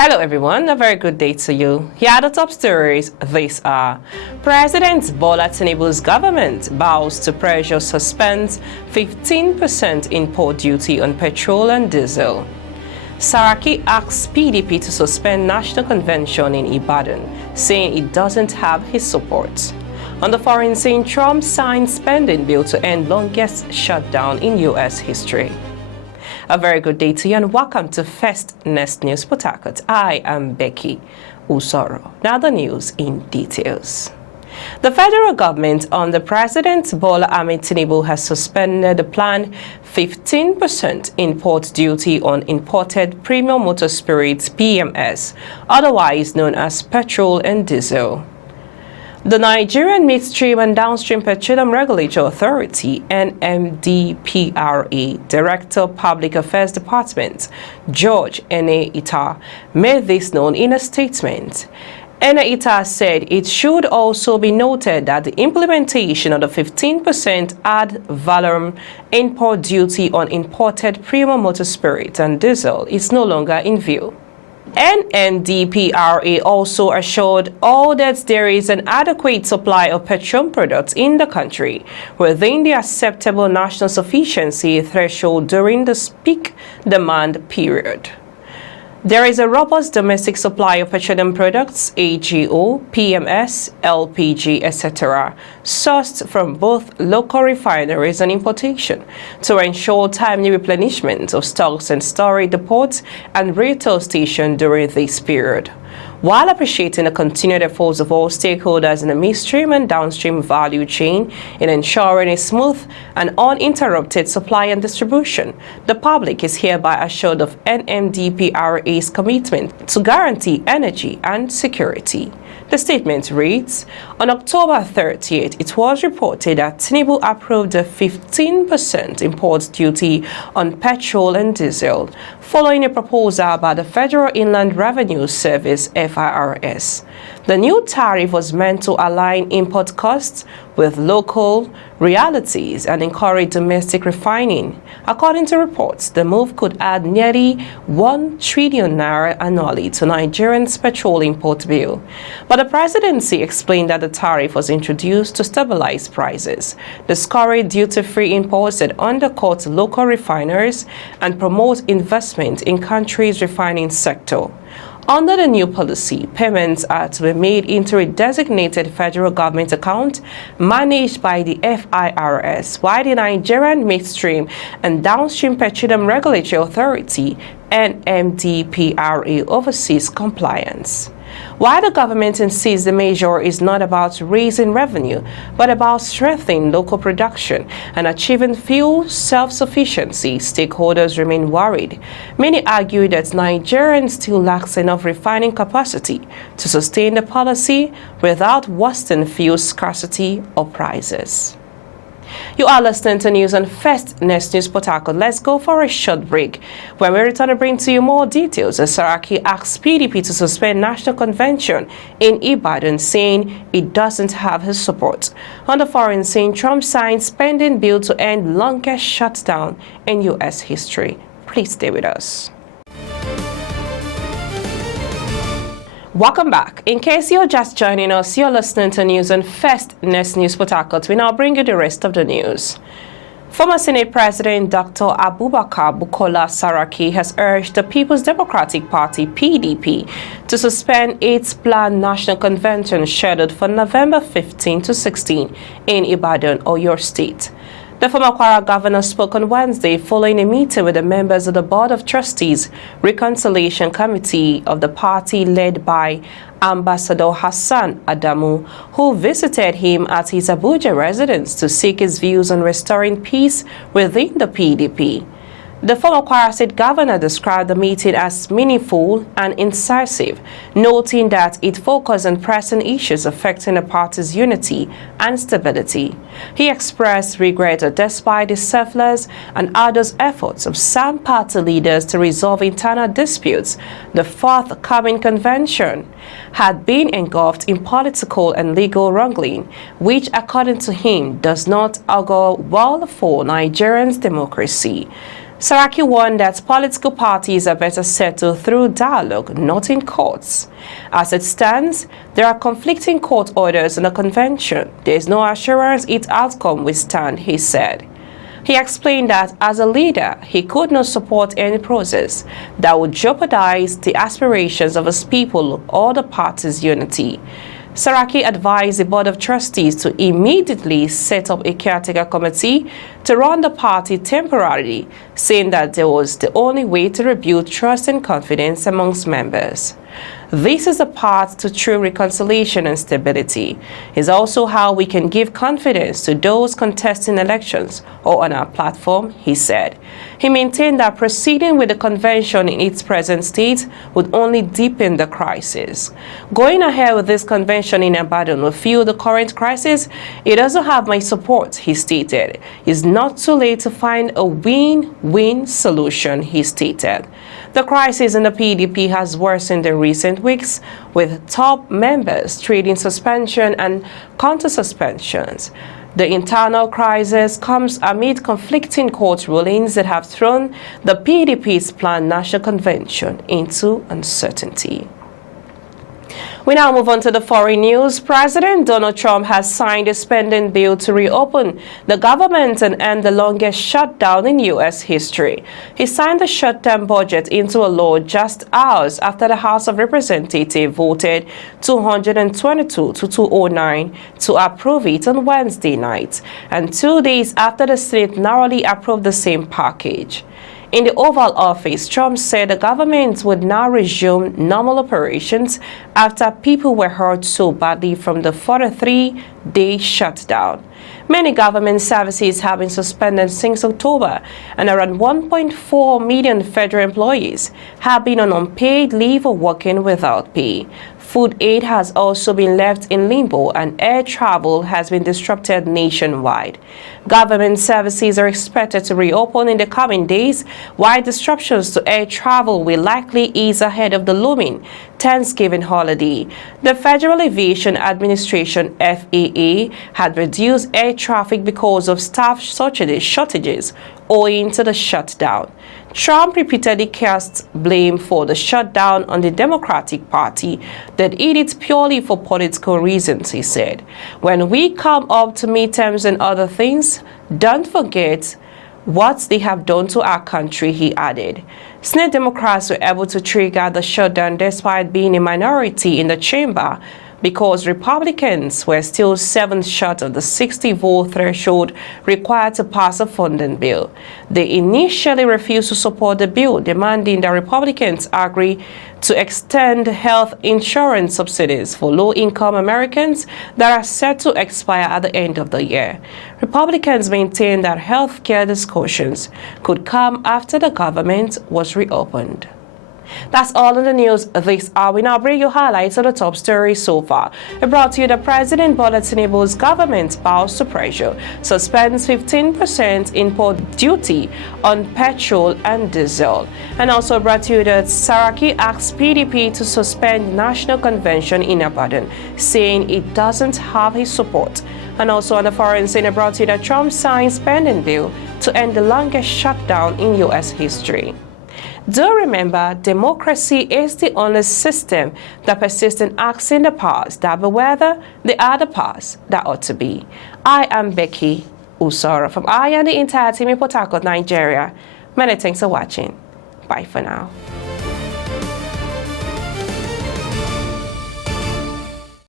Hello everyone, a very good day to you. Here are the top stories. These are: President Bola Tinubu's government vows to pressure suspends 15% import duty on petrol and diesel. Saraki asks PDP to suspend national convention in Ibadan, saying it doesn't have his support. On the foreign scene, Trump signs spending bill to end longest shutdown in U.S. history. A very good day to you and welcome to First Next News Port Harcourt. I am Becky Usoro. Now the news in details. The federal government under President Bola Ahmed Tinubu has suspended the planned 15% import duty on imported premium motor spirits (PMS), otherwise known as petrol and diesel. The Nigerian Midstream and Downstream Petroleum Regulatory Authority (NMDPRA) Director of Public Affairs Department, George Ita, made this known in a statement. Ita said it should also be noted that the implementation of the 15% ad valorem import duty on imported premium motor spirit and diesel is no longer in view. NMDPRA also assured all that there is an adequate supply of petroleum products in the country within the acceptable national sufficiency threshold during the peak demand period. There is a robust domestic supply of petroleum products, AGO, PMS, LPG, etc., sourced from both local refineries and importation to ensure timely replenishment of stocks and storage depots and retail stations during this period. While appreciating the continued efforts of all stakeholders in the midstream and downstream value chain in ensuring a smooth and uninterrupted supply and distribution, the public is hereby assured of NMDPRA's commitment to guarantee energy and security. The statement reads, on October 30th, it was reported that Tinubu approved a 15% import duty on petrol and diesel, following a proposal by the Federal Inland Revenue Service (FIRS). The new tariff was meant to align import costs with local realities and encourage domestic refining. According to reports, the move could add nearly 1 trillion naira annually to Nigeria's petrol import bill. But the presidency explained that the tariff was introduced to stabilize prices, discourage duty-free imports that undercut local refiners, and promote investment in country's refining sector. Under the new policy, payments are to be made into a designated federal government account managed by the FIRS, while the Nigerian Midstream and Downstream Petroleum Regulatory Authority (NMDPRA) oversees compliance. While the government insists the measure is not about raising revenue, but about strengthening local production and achieving fuel self-sufficiency, stakeholders remain worried. Many argue that Nigeria still lacks enough refining capacity to sustain the policy without worsening fuel scarcity or prices. You are listening to news on First Next News Port Harcourt. Let's go for a short break. When we return to bring to you more details, as Saraki asks PDP to suspend national convention in Ibadan, saying it doesn't have his support. On the foreign scene, Trump signs spending bill to end longest shutdown in U.S. history. Please stay with us. Welcome back. In case you're just joining us, you're listening to news on First Next News Port Harcourt. We now bring you the rest of the news. Former Senate President Dr. Abubakar Bukola Saraki has urged the People's Democratic Party (PDP) to suspend its planned national convention scheduled for November 15 to 16 in Ibadan, Oyo State. The former Kwara governor spoke on Wednesday following a meeting with the members of the Board of Trustees Reconciliation Committee of the party led by Ambassador Hassan Adamu, who visited him at his Abuja residence to seek his views on restoring peace within the PDP. The former Kwara State governor described the meeting as meaningful and incisive, noting that it focused on pressing issues affecting the party's unity and stability. He expressed regret that despite the selfless and arduous efforts of some party leaders to resolve internal disputes, the forthcoming convention had been engulfed in political and legal wrangling, which, according to him, does not augur well for Nigerians' democracy. Saraki warned that political parties are better settled through dialogue, not in courts. As it stands, there are conflicting court orders in the convention. There is no assurance its outcome will stand, he said. He explained that as a leader, he could not support any process that would jeopardize the aspirations of his people or the party's unity. Saraki advised the Board of Trustees to immediately set up a caretaker committee to run the party temporarily, saying that there was the only way to rebuild trust and confidence amongst members. This is the path to true reconciliation and stability. It's also how we can give confidence to those contesting elections or on our platform, he said. He maintained that proceeding with the convention in its present state would only deepen the crisis. Going ahead with this convention in Ibadan will fuel the current crisis. It doesn't have my support, he stated. It's not too late to find a win-win solution, he stated. The crisis in the PDP has worsened in recent weeks, with top members trading suspension and counter-suspensions. The internal crisis comes amid conflicting court rulings that have thrown the PDP's planned national convention into uncertainty. We now move on to the foreign news. President Donald Trump has signed a spending bill to reopen the government and end the longest shutdown in U.S. history. He signed the shutdown budget into a law just hours after the House of Representatives voted 222 to 209 to approve it on Wednesday night, and 2 days after the Senate narrowly approved the same package. In the Oval Office, Trump said the government would now resume normal operations after people were hurt so badly from the 43-day shutdown. Many government services have been suspended since October, and around 1.4 million federal employees have been on unpaid leave or working without pay. Food aid has also been left in limbo, and air travel has been disrupted nationwide. Government services are expected to reopen in the coming days, while disruptions to air travel will likely ease ahead of the looming Thanksgiving holiday. The Federal Aviation Administration (FAA) had reduced air traffic because of staff shortages owing to the shutdown. Trump repeatedly cast blame for the shutdown on the Democratic Party that did it purely for political reasons, he said. When we come up to midterms and other things, don't forget what they have done to our country, he added. Senate Democrats were able to trigger the shutdown despite being a minority in the chamber, because Republicans were still 7 short of the 60-vote threshold required to pass a funding bill. They initially refused to support the bill, demanding that Republicans agree to extend health insurance subsidies for low-income Americans that are set to expire at the end of the year. Republicans maintain that health care discussions could come after the government was reopened. That's all in the news this hour. We now bring you highlights of the top stories so far. It brought to you the President Bola Tinubu's government bows to pressure, suspends 15% import duty on petrol and diesel. And also brought to you that Saraki asks PDP to suspend National Convention in Ibadan, saying it doesn't have his support. And also on the foreign scene, it brought to you that Trump signs spending bill to end the longest shutdown in U.S. history. Do remember, democracy is the only system that persists in acts in the past that be whether they are the past that ought to be. I am Becky Usoro from I and the entire team in Port Harcourt, Nigeria. Many thanks for watching. Bye for now.